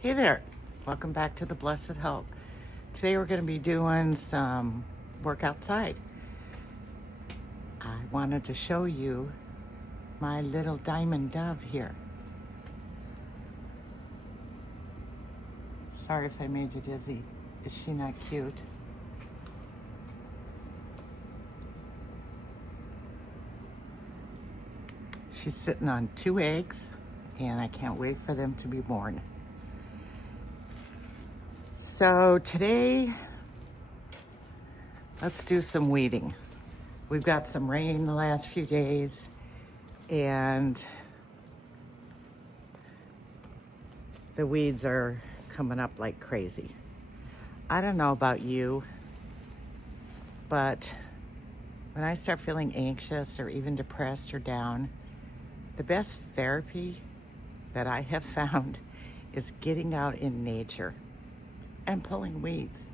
Hey there, welcome back to the Blessed Hope. Today we're going to be doing some work outside. I wanted to show you my little diamond dove here. Sorry if I made you dizzy. Is she not cute? She's sitting on 2 eggs and I can't wait for them to be born. So today, let's do some weeding. We've got some rain the last few days and the weeds are coming up like crazy. I don't know about you, but when I start feeling anxious or even depressed or down, the best therapy that I have found is getting out in nature and pulling weeds,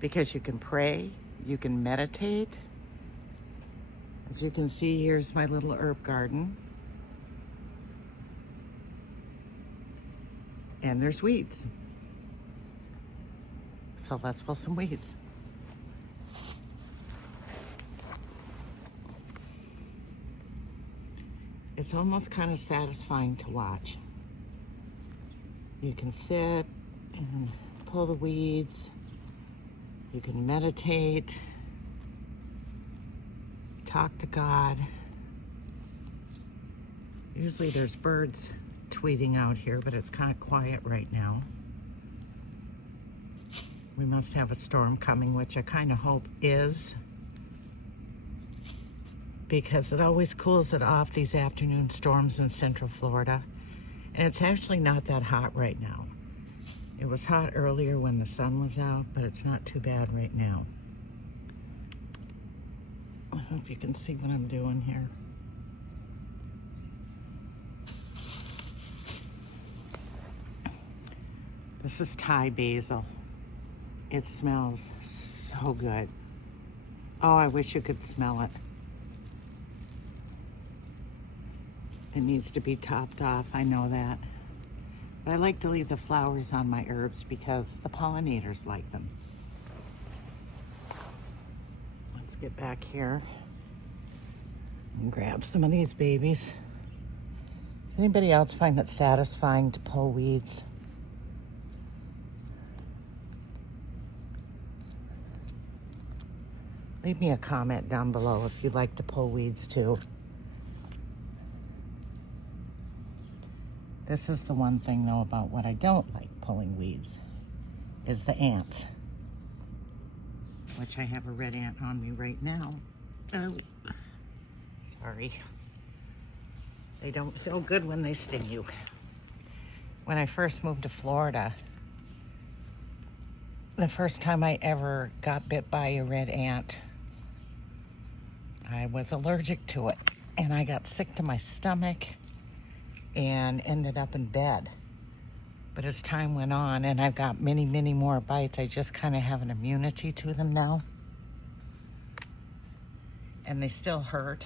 because you can pray, you can meditate. As you can see, here's my little herb garden. And there's weeds. So let's pull some weeds. It's almost kind of satisfying to watch. You can sit and pull the weeds. You can meditate, talk to God. Usually there's birds tweeting out here, but it's kind of quiet right now. We must have a storm coming, which I kind of hope is, because it always cools it off, these afternoon storms in Central Florida. And it's actually not that hot right now. It was hot earlier when the sun was out, but it's not too bad right now. I hope you can see what I'm doing here. This is Thai basil. It smells so good. Oh, I wish you could smell it. It needs to be topped off, I know that. But I like to leave the flowers on my herbs because the pollinators like them. Let's get back here and grab some of these babies. Does anybody else find it satisfying to pull weeds? Leave me a comment down below if you like to pull weeds too. This is the one thing though about what I don't like pulling weeds, is the ants. Which I have a red ant on me right now. Oh, sorry. They don't feel good when they sting you. When I first moved to Florida, the first time I ever got bit by a red ant, I was allergic to it. And I got sick to my stomach and ended up in bed. But as time went on and I've got many, many more bites, I just kind of have an immunity to them now. And they still hurt.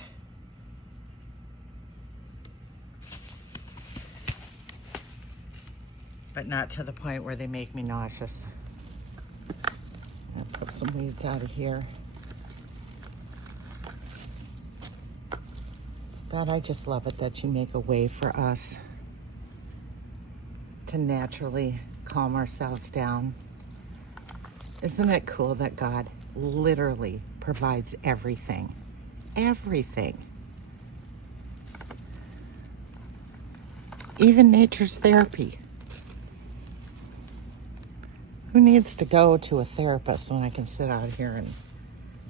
But not to the point where they make me nauseous. I'll put some weeds out of here. God, I just love it that you make a way for us to naturally calm ourselves down. Isn't it cool that God literally provides everything? Everything. Even nature's therapy. Who needs to go to a therapist when I can sit out here and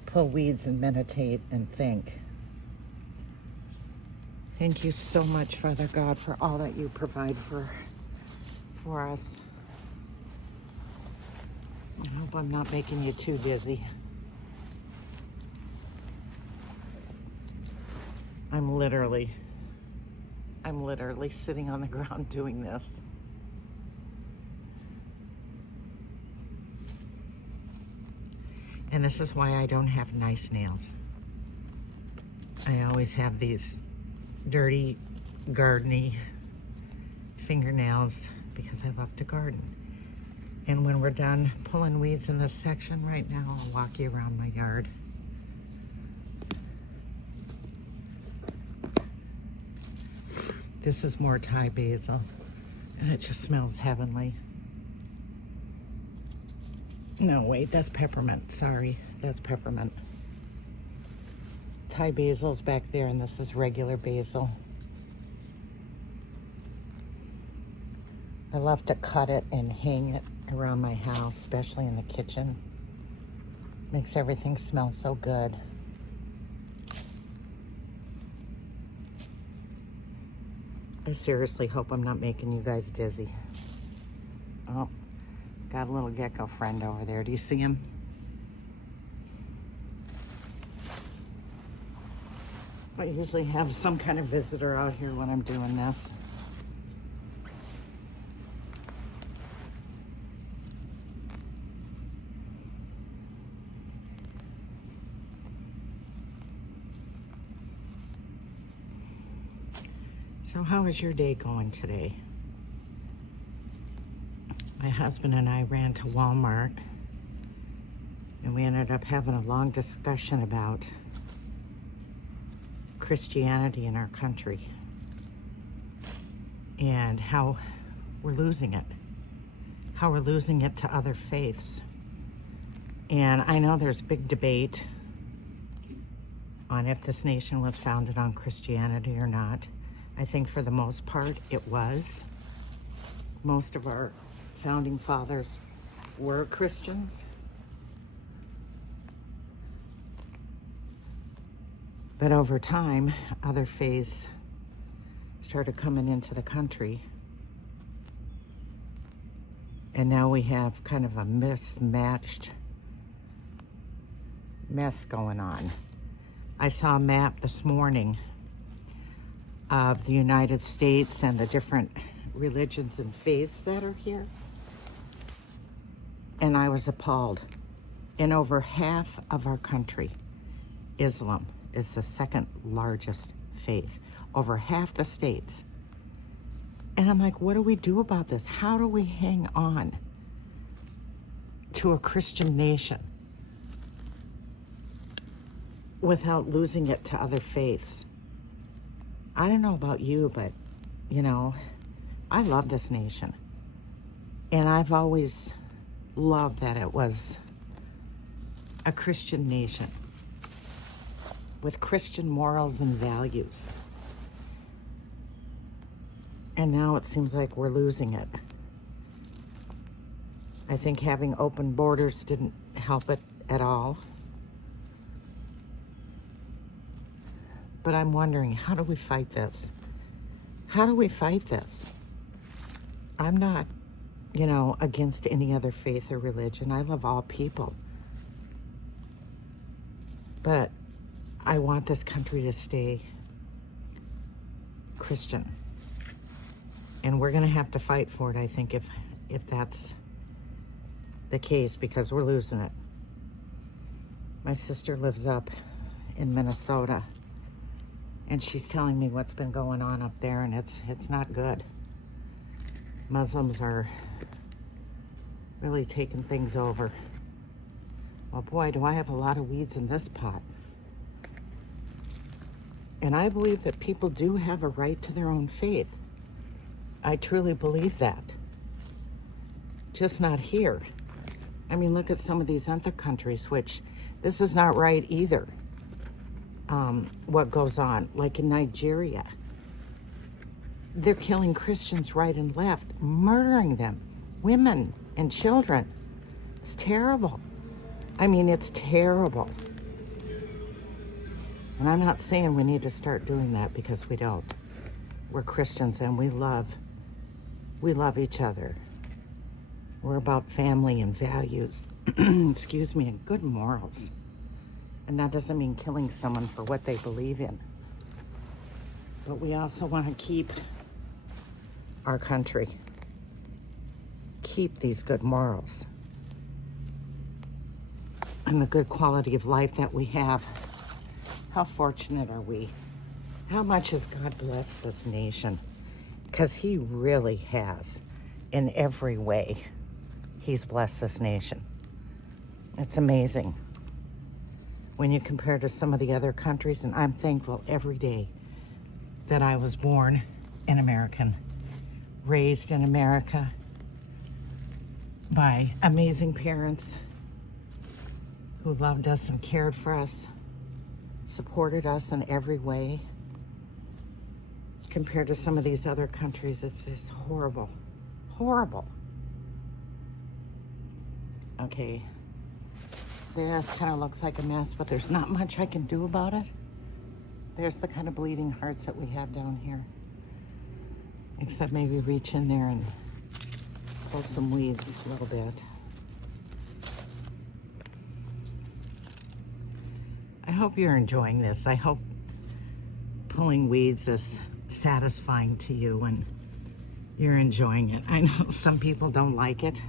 pull weeds and meditate and think? Thank you so much, Father God, for all that you provide for us. I hope I'm not making you too dizzy. I'm literally sitting on the ground doing this. And this is why I don't have nice nails. I always have these dirty, gardeny fingernails because I love to garden. And when we're done pulling weeds in this section right now, I'll walk you around my yard. This is more Thai basil, and it just smells heavenly. No, wait, that's peppermint. Sorry, that's peppermint. Thai basil's back there, and this is regular basil. I love to cut it and hang it around my house, especially in the kitchen. Makes everything smell so good. I seriously hope I'm not making you guys dizzy. Oh, got a little gecko friend over there. Do you see him? I usually have some kind of visitor out here when I'm doing this. So how is your day going today? My husband and I ran to Walmart, and we ended up having a long discussion about Christianity in our country and how we're losing it, how we're losing it to other faiths. And I know there's big debate on if this nation was founded on Christianity or not. I think for the most part it was. Most of our founding fathers were Christians. But over time, other faiths started coming into the country. And now we have kind of a mismatched mess going on. I saw a map this morning of the United States and the different religions and faiths that are here. And I was appalled. In over half of our country, Islam is the second largest faith, over half the states. And I'm like, what do we do about this? How do we hang on to a Christian nation without losing it to other faiths? I don't know about you, but, you know, I love this nation. And I've always loved that it was a Christian nation with Christian morals and values. And now it seems like we're losing it. I think having open borders didn't help it at all. But I'm wondering, how do we fight this? How do we fight this? I'm not, you know, against any other faith or religion. I love all people. But I want this country to stay Christian. And we're going to have to fight for it, I think, if that's the case, because we're losing it. My sister lives up in Minnesota, and she's telling me what's been going on up there, and it's not good. Muslims are really taking things over. Well, boy, do I have a lot of weeds in this pot. And I believe that people do have a right to their own faith. I truly believe that. Just not here. I mean, look at some of these other countries, which this is not right either. What goes on, like in Nigeria. They're killing Christians right and left, murdering them, women and children. It's terrible. I mean, it's terrible. And I'm not saying we need to start doing that, because we don't. We're Christians and we love each other. We're about family and values, excuse me, and good morals. And that doesn't mean killing someone for what they believe in. But we also want to keep our country, keep these good morals and the good quality of life that we have. How fortunate are we? How much has God blessed this nation? Because he really has. in every way. He's blessed this nation. It's amazing when you compare to some of the other countries, and I'm thankful every day that I was born an American, raised in America by amazing parents who loved us and cared for us, supported us in every way. Compared to some of these other countries, it's just horrible. Horrible. Okay. This kind of looks like a mess, but there's not much I can do about it. There's the kind of bleeding hearts that we have down here. Except maybe reach in there and pull some weeds a little bit. I hope you're enjoying this. I hope pulling weeds is satisfying to you and you're enjoying it. I know some people don't like it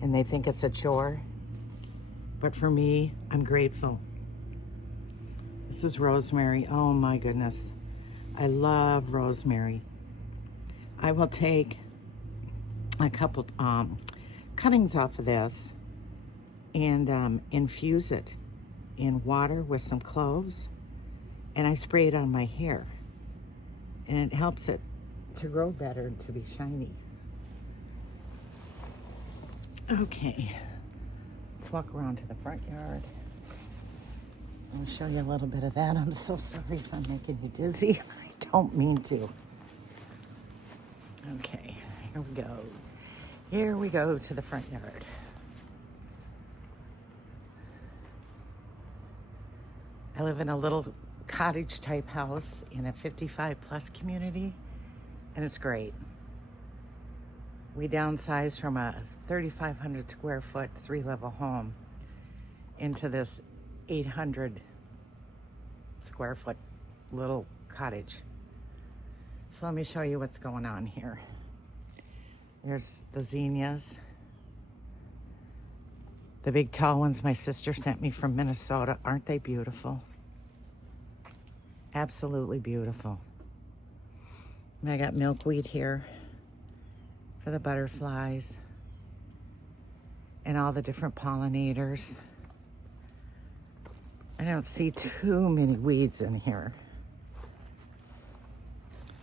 and they think it's a chore, but for me, I'm grateful. This is rosemary. Oh my goodness. I love rosemary. I will take a couple cuttings off of this and infuse it in water with some cloves, and I spray it on my hair, and it helps it to grow better and to be shiny. Okay, let's walk around to the front yard. I'll show you a little bit of that. I'm so sorry if I'm making you dizzy. I don't mean to. Okay, here we go. Here we go to the front yard. I live in a little cottage type house in a 55 plus community, and it's great. We downsized from a 3,500 square foot 3-level home into this 800 square foot little cottage. So let me show you what's going on here. There's the zinnias. The big tall ones my sister sent me from Minnesota. Aren't they beautiful? Absolutely beautiful. And I got milkweed here for the butterflies and all the different pollinators. I don't see too many weeds in here.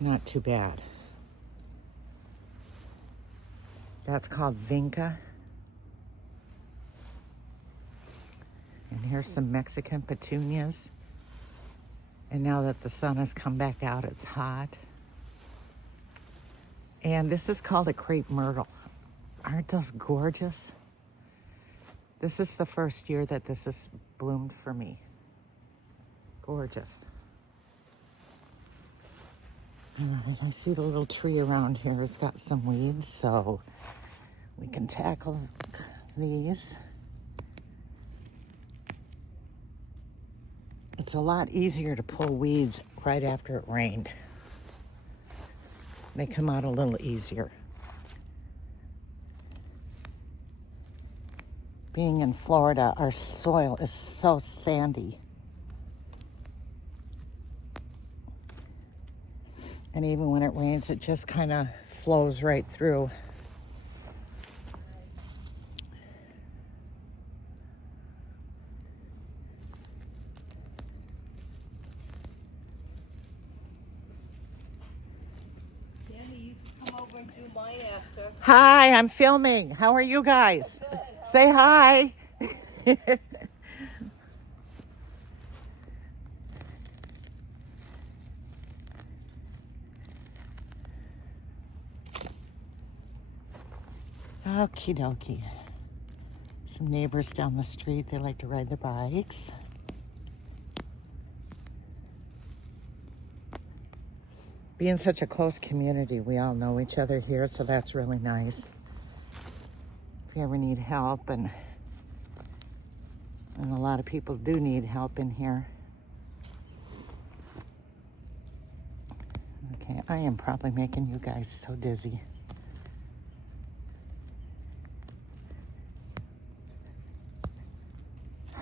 Not too bad. That's called vinca. And here's some Mexican petunias. And now that the sun has come back out, it's hot. And this is called a crepe myrtle. Aren't those gorgeous? This is the first year that this has bloomed for me. Gorgeous. All right, I see the little tree around here has got some weeds, so we can tackle these. It's a lot easier to pull weeds right after it rained. They come out a little easier. Being in Florida, our soil is so sandy. And even when it rains, it just kind of flows right through. Hi, I'm filming. How are you guys? Good. Say hi. Okie dokie. Some neighbors down the street, they like to ride their bikes. Being such a close community, we all know each other here, so that's really nice. If you ever need help, and a lot of people do need help in here. Okay, I am probably making you guys so dizzy.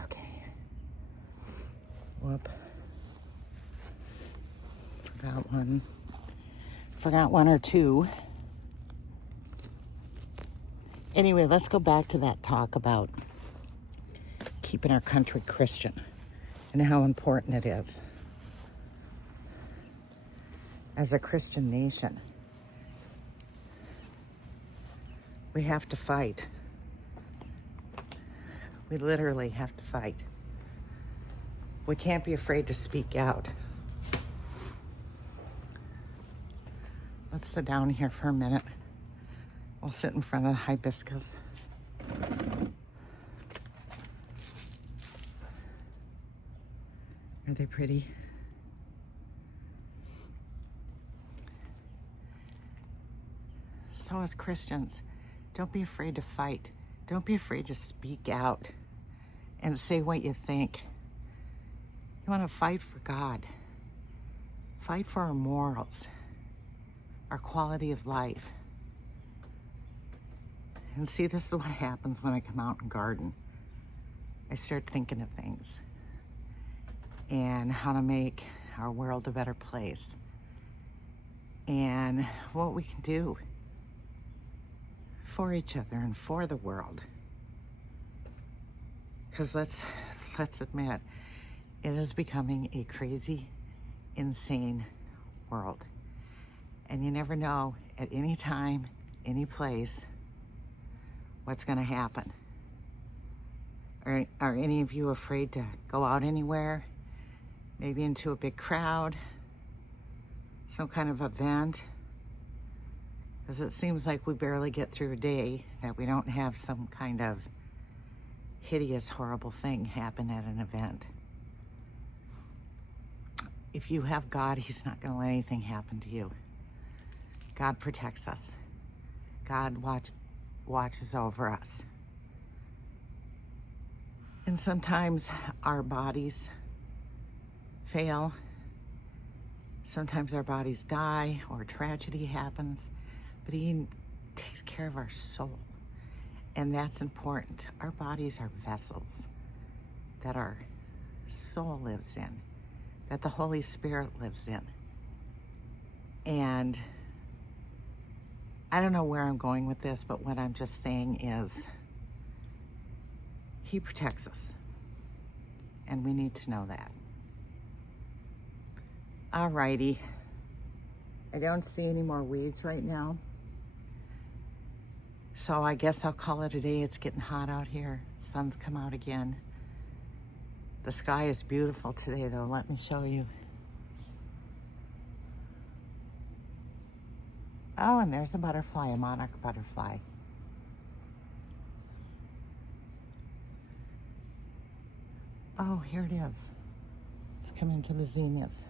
Okay. Whoop. Forgot one or two. Anyway, let's go back to that talk about keeping our country Christian and how important it is. As a Christian nation, we have to fight. We literally have to fight. We can't be afraid to speak out. Let's sit down here for a minute. We'll sit in front of the hibiscus. Are they pretty? So as Christians, don't be afraid to fight. Don't be afraid to speak out and say what you think. You want to fight for God. Fight for our morals, our quality of life. And see, this is what happens when I come out and garden. I start thinking of things and how to make our world a better place and what we can do for each other and for the world. Because let's admit, it is becoming a crazy, insane world. And you never know at any time, any place, what's going to happen. Are any of you afraid to go out anywhere? Maybe into a big crowd? Some kind of event? Because it seems like we barely get through a day that we don't have some kind of hideous, horrible thing happen at an event. If you have God, He's not going to let anything happen to you. God protects us. God watches over us. And sometimes our bodies fail. Sometimes our bodies die or tragedy happens. But He takes care of our soul. And that's important. Our bodies are vessels that our soul lives in, that the Holy Spirit lives in. And I don't know where I'm going with this, but what I'm just saying is He protects us. And we need to know that. Alrighty. I don't see any more weeds right now. So I guess I'll call it a day. It's getting hot out here. Sun's come out again. The sky is beautiful today, though. Let me show you. Oh, and there's a butterfly, a monarch butterfly. Oh, here it is. It's coming to the zeniths.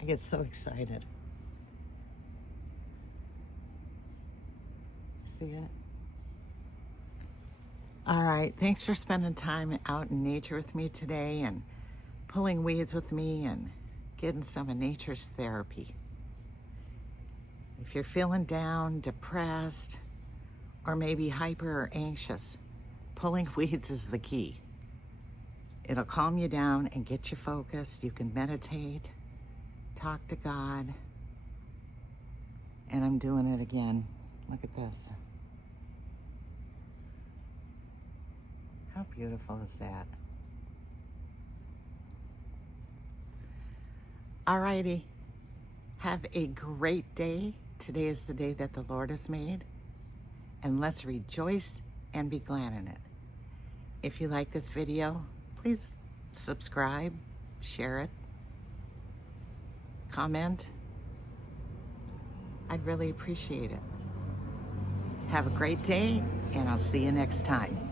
I get so excited. See it? All right, thanks for spending time out in nature with me today and pulling weeds with me and getting some of nature's therapy. If you're feeling down, depressed, or maybe hyper or anxious, pulling weeds is the key. It'll calm you down and get you focused. You can meditate, talk to God, and I'm doing it again. Look at this. How beautiful is that? Alrighty, have a great day. Today is the day that the Lord has made, and let's rejoice and be glad in it. If you like this video, please subscribe, share it, comment. I'd really appreciate it. Have a great day, and I'll see you next time.